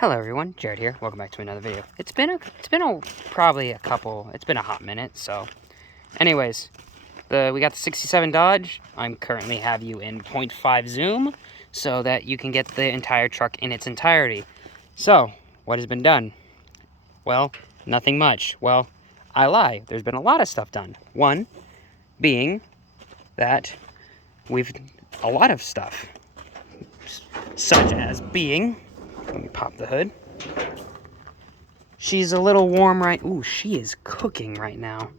Hello everyone, Jared here. Welcome back to another video. It's been a hot minute. So, anyways, we got the 67 Dodge. I'm currently have you in 0.5 zoom so that you can get the entire truck in its entirety. So, what has been done? Well, nothing much. Well, I lie. There's been a lot of stuff done. One being that a lot of stuff, such as being. Let me pop the hood. She's a little warm ooh, she is cooking right now.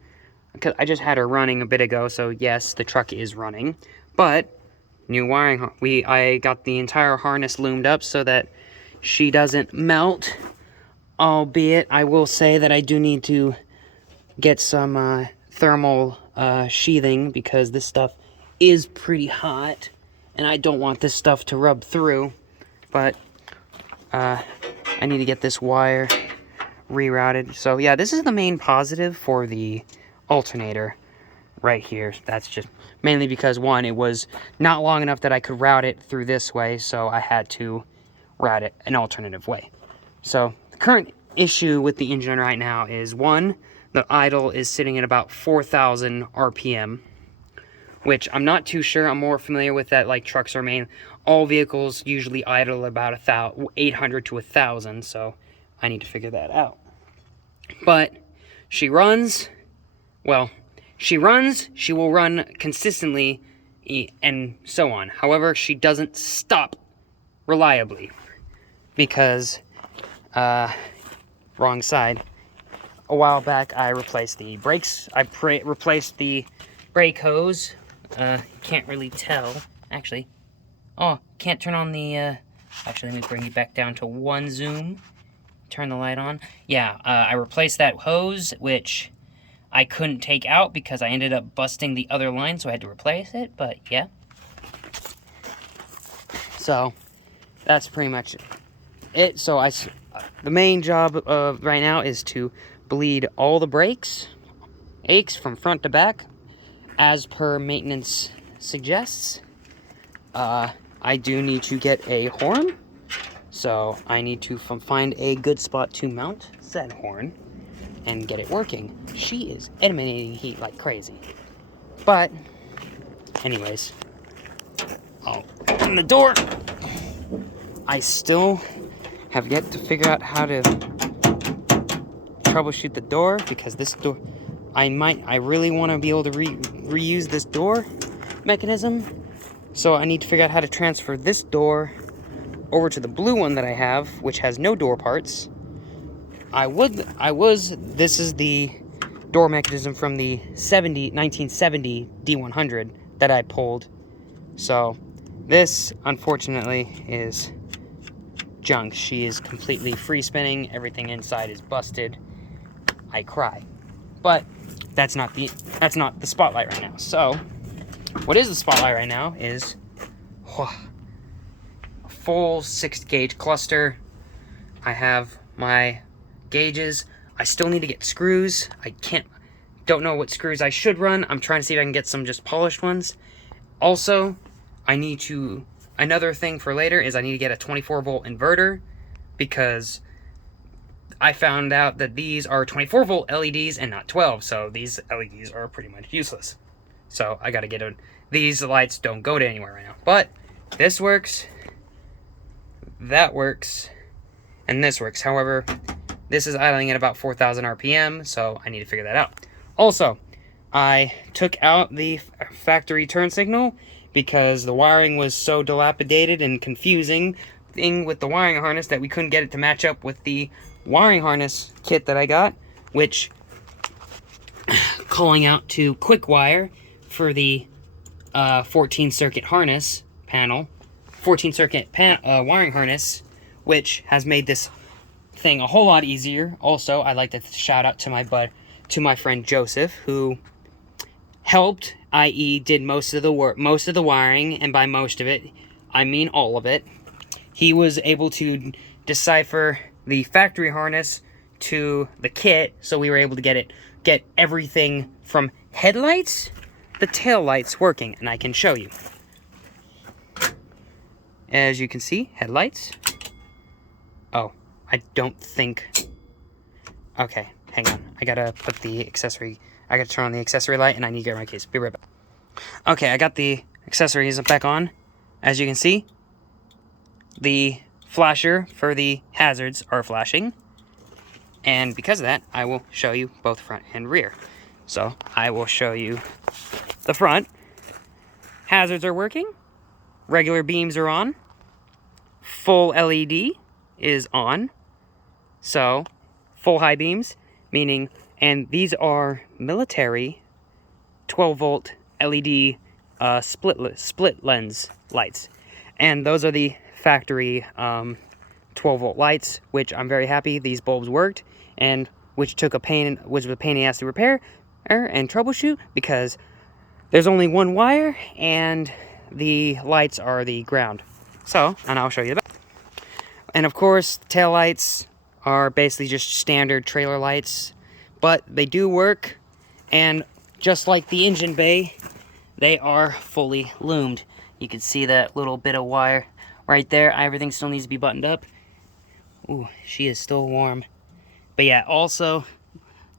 Because I just had her running a bit ago, so yes, the truck is running. But, new wiring, I got the entire harness loomed up so that she doesn't melt. Albeit, I will say that I do need to get some thermal sheathing because this stuff is pretty hot. And I don't want this stuff to rub through. But I need to get this wire rerouted. So yeah, this is the main positive for the alternator right here. That's just mainly because, one, it was not long enough that I could route it through this way, so I had to route it an alternative way. So the current issue with the engine right now is, one, the idle is sitting at about 4,000 RPM, which I'm not too sure. I'm more familiar with that, like trucks are main. All vehicles usually idle about 800 to 1,000, so I need to figure that out. But she runs, well, she will run consistently, and so on. However, she doesn't stop reliably because, wrong side. A while back, I replaced the brakes. I replaced the brake hose. Can't really tell, actually. Oh, can't turn on the, actually, let me bring you back down to one zoom. Turn the light on. Yeah, I replaced that hose, which I couldn't take out because I ended up busting the other line, so I had to replace it, but yeah. So, that's pretty much it. So, the main job of right now is to bleed all the brakes from front to back, as per maintenance suggests. I do need to get a horn, so I need to find a good spot to mount said horn and get it working. She is emanating heat like crazy. But, anyways, I'll open the door. I still have yet to figure out how to troubleshoot the door, because this door, I really want to be able to reuse this door mechanism. So I need to figure out how to transfer this door over to the blue one that I have, which has no door parts. This is the door mechanism from the 1970 D100 that I pulled. So this, unfortunately, is junk. She is completely free spinning. Everything inside is busted. I cry. But that's not the spotlight right now. So what is the spotlight right now is a full 6-gauge cluster. I have my gauges. I still need to get screws. Don't know what screws I should run. I'm trying to see if I can get some just polished ones. Also, another thing for later is I need to get a 24-volt inverter, because I found out that these are 24-volt LEDs and not 12, so these LEDs are pretty much useless. So I gotta get these lights don't go to anywhere right now. But this works, that works, and this works. However, this is idling at about 4,000 RPM, so I need to figure that out. Also, I took out the factory turn signal because the wiring was so dilapidated and confusing with the wiring harness that we couldn't get it to match up with the wiring harness kit that I got, which, calling out to QuickWire for the 14-circuit harness panel, 14-circuit wiring harness, which has made this thing a whole lot easier. Also, I'd like to shout out to my friend Joseph, who helped, i.e. did most of the work, most of the wiring, and by most of it, I mean all of it. He was able to decipher the factory harness to the kit, so we were able to get everything from headlights the tail lights working, and I can show you. As you can see, headlights. Oh, I don't think... Okay, hang on. I gotta put the accessory... I gotta turn on the accessory light, and I need to get my case. Be right back. Okay, I got the accessories back on. As you can see, the flasher for the hazards are flashing. And because of that, I will show you both front and rear. So, I will show you the front. Hazards are working. Regular beams are on. Full LED is on. So, full high beams, meaning, and these are military 12-volt LED split lens lights. And those are the factory 12-volt lights, which I'm very happy these bulbs worked, and which was a pain in the ass to repair and troubleshoot, because there's only one wire and the lights are the ground. So, and I'll show you the back. And of course, tail lights are basically just standard trailer lights, but they do work, and just like the engine bay, they are fully loomed. You can see that little bit of wire right there. Everything still needs to be buttoned up. Ooh, she is still warm. But yeah, also,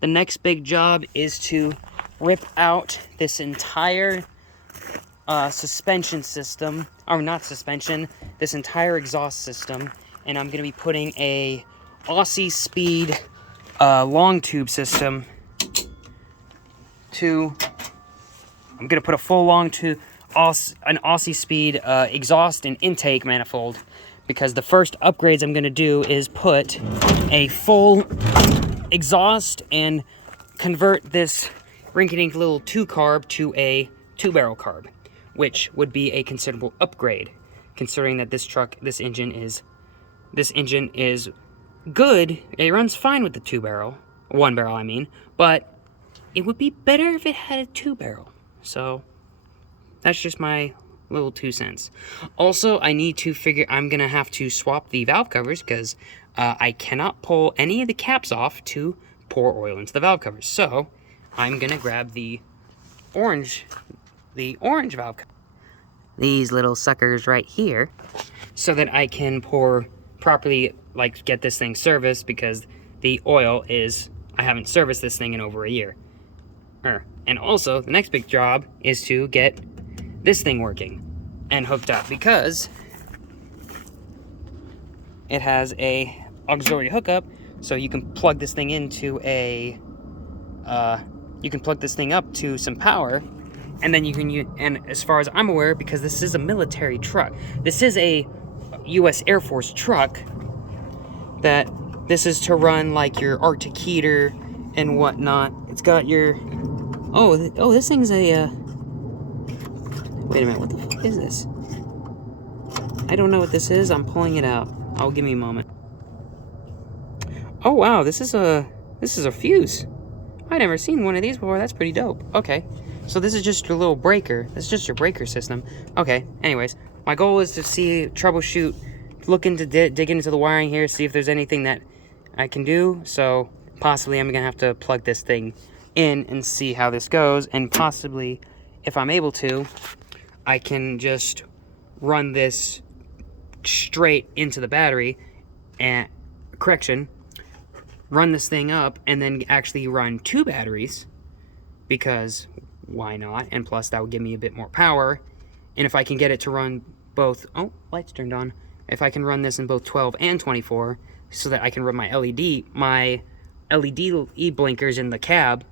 the next big job is to rip out this entire suspension system, or not suspension, this entire exhaust system, and I'm going to be putting a Aussie Speed long tube system I'm going to put a full long tube, an Aussie Speed exhaust and intake manifold, because the first upgrades I'm going to do is put a full exhaust and convert this rinky-dink little 2-carb to a 2-barrel carb, which would be a considerable upgrade, considering that this engine is good. It runs fine with the 2-barrel, 1-barrel I mean, but it would be better if it had a 2-barrel. So that's just my little 2 cents. Also, I need to I'm gonna have to swap the valve covers, because I cannot pull any of the caps off to pour oil into the valve covers. So I'm gonna grab the orange valve cover, these little suckers right here, so that I can pour properly, like get this thing serviced, because the oil is, I haven't serviced this thing in over a year. And also, the next big job is to get this thing working and hooked up, because it has a auxiliary hookup, so you can plug this thing into you can plug this thing up to some power, and then you can use, and as far as I'm aware, because this is a military truck, this is a U.S. Air Force truck, that this is to run like your Arctic heater and whatnot. It's got your, oh, this thing's a, wait a minute, what the fuck is this? I don't know what this is. I'm pulling it out. Oh, give me a moment. Oh wow, this is a fuse. I've never seen one of these before. That's pretty dope. Okay, so this is just your little breaker. This is just your breaker system. Okay, anyways, my goal is to troubleshoot, look into, dig into the wiring here, see if there's anything that I can do. So possibly I'm gonna have to plug this thing in and see how this goes, and possibly, if I'm able to, I can just run this straight into the battery, and run this thing up, and then actually run 2 batteries, because why not? And plus that would give me a bit more power. And if I can get it to run both, oh, lights turned on, if I can run this in both 12 and 24, so that I can run my LED blinkers in the cab,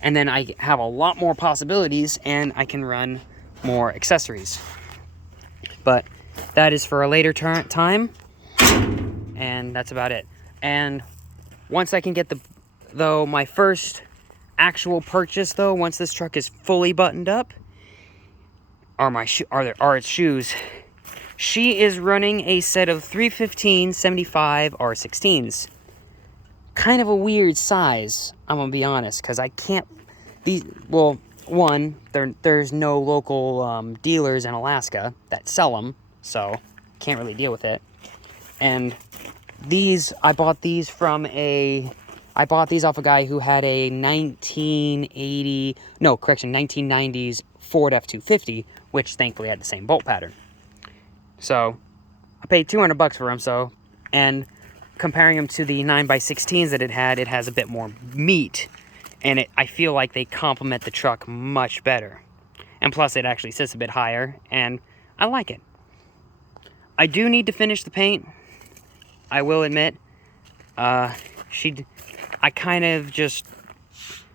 and then I have a lot more possibilities, and I can run more accessories. But that is for a later time, and that's about it. And once I can get my first actual purchase, though, once this truck is fully buttoned up, are its shoes. She is running a set of 315/75 R16s. Kind of a weird size, I'm gonna be honest, because I can't, there's no local dealers in Alaska that sell them, so can't really deal with it. And I bought these off a guy who had a 1990s Ford F-250, which thankfully had the same bolt pattern. So I paid $200 for them, and comparing them to the 9x16s that it has a bit more meat, and I feel like they complement the truck much better. And plus, it actually sits a bit higher, and I like it. I do need to finish the paint, I will admit. I kind of just,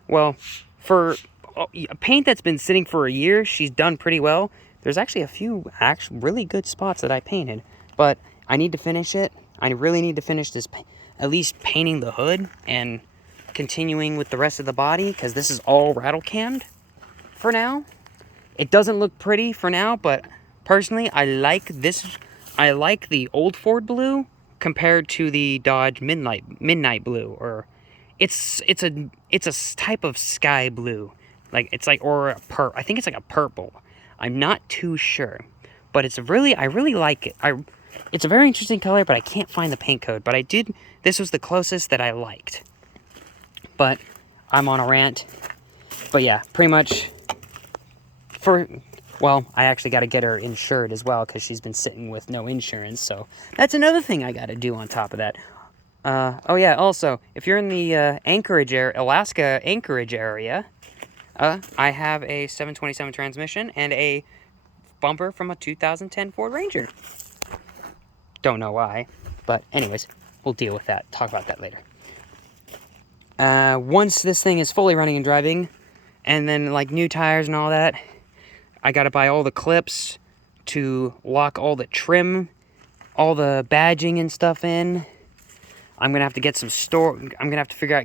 well, for a paint that's been sitting for a year, she's done pretty well. There's actually a few really good spots that I painted, but I need to finish it. I really need to finish this, at least painting the hood and continuing with the rest of the body, because this is all rattle cammed for now. It doesn't look pretty for now, but personally, I like this. I like the old Ford blue compared to the Dodge Midnight Blue, or it's a type of sky blue, or I think it's like a purple. I'm not too sure, but I really like it. It's a very interesting color, but I can't find the paint code. But this was the closest that I liked. But I'm on a rant. But yeah, pretty much I actually got to get her insured as well, because she's been sitting with no insurance. So that's another thing I got to do on top of that. Oh yeah, also, if you're in the Alaska Anchorage area, I have a 727 transmission and a bumper from a 2010 Ford Ranger. Don't know why, but anyways, we'll deal with that. Talk about that later. Once this thing is fully running and driving, and then like new tires and all that, I gotta buy all the clips to lock all the trim, all the badging and stuff in. I'm gonna have to get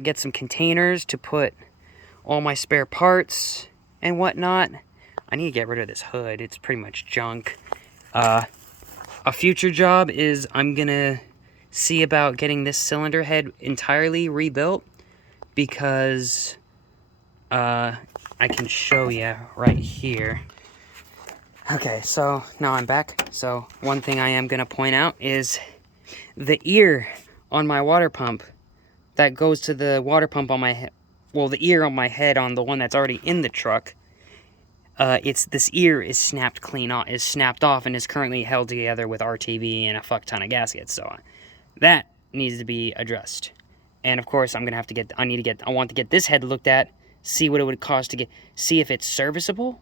get some containers to put all my spare parts and whatnot. I need to get rid of this hood. It's pretty much junk. A future job is I'm gonna see about getting this cylinder head entirely rebuilt, because I can show you right here. Okay, so now I'm back. So one thing I am gonna point out is the ear on my water pump that goes to the water pump on my head. Well, the ear on my head on the one that's already in the truck. This ear is snapped off, and is currently held together with RTV and a fuck ton of gaskets. So that needs to be addressed. And of course, I want to get this head looked at, see what it would cost to see if it's serviceable,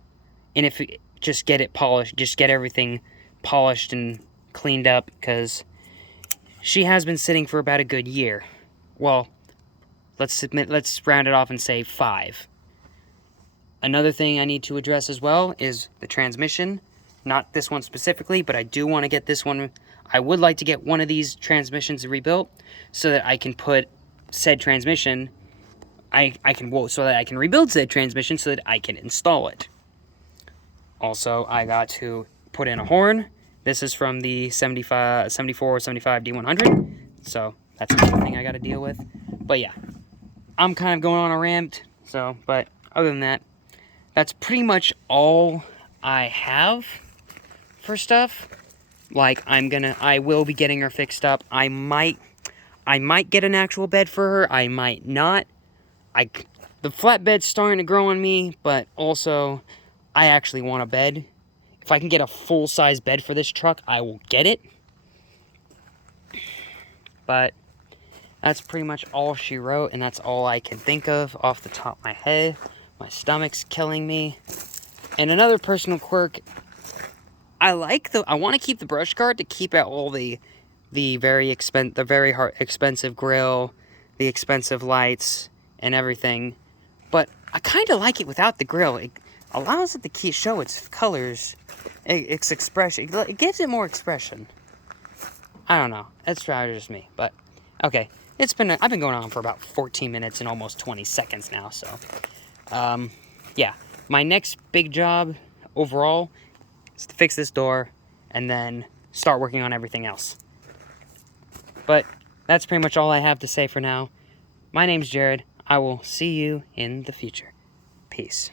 and if just get it polished, just get everything polished and cleaned up, because she has been sitting for about a good year. Well, let's round it off and say 5. Another thing I need to address as well is the transmission. Not this one specifically, but I do want to get this one. I would like to get one of these transmissions rebuilt, so that I can put said transmission, so that I can rebuild said transmission, so that I can install it. Also, I got to put in a horn. This is from the 74 or 75 D100, so that's another thing I got to deal with. But yeah, I'm kind of going on a rant, but other than that, that's pretty much all I have for stuff. Like, I will be getting her fixed up. I might get an actual bed for her. I might not. The flatbed's starting to grow on me, but also, I actually want a bed. If I can get a full-size bed for this truck, I will get it. But that's pretty much all she wrote, and that's all I can think of off the top of my head. My stomach's killing me. And another personal quirk, I want to keep the brush guard to keep out all the very expensive grill, the expensive lights, and everything. But I kind of like it without the grill. It allows it to show its colors, its expression. It gives it more expression. I don't know. That's probably just me. But okay, I've been going on for about 14 minutes and almost 20 seconds now. So, yeah, my next big job overall is to fix this door and then start working on everything else. But that's pretty much all I have to say for now. My name's Jared. I will see you in the future. Peace.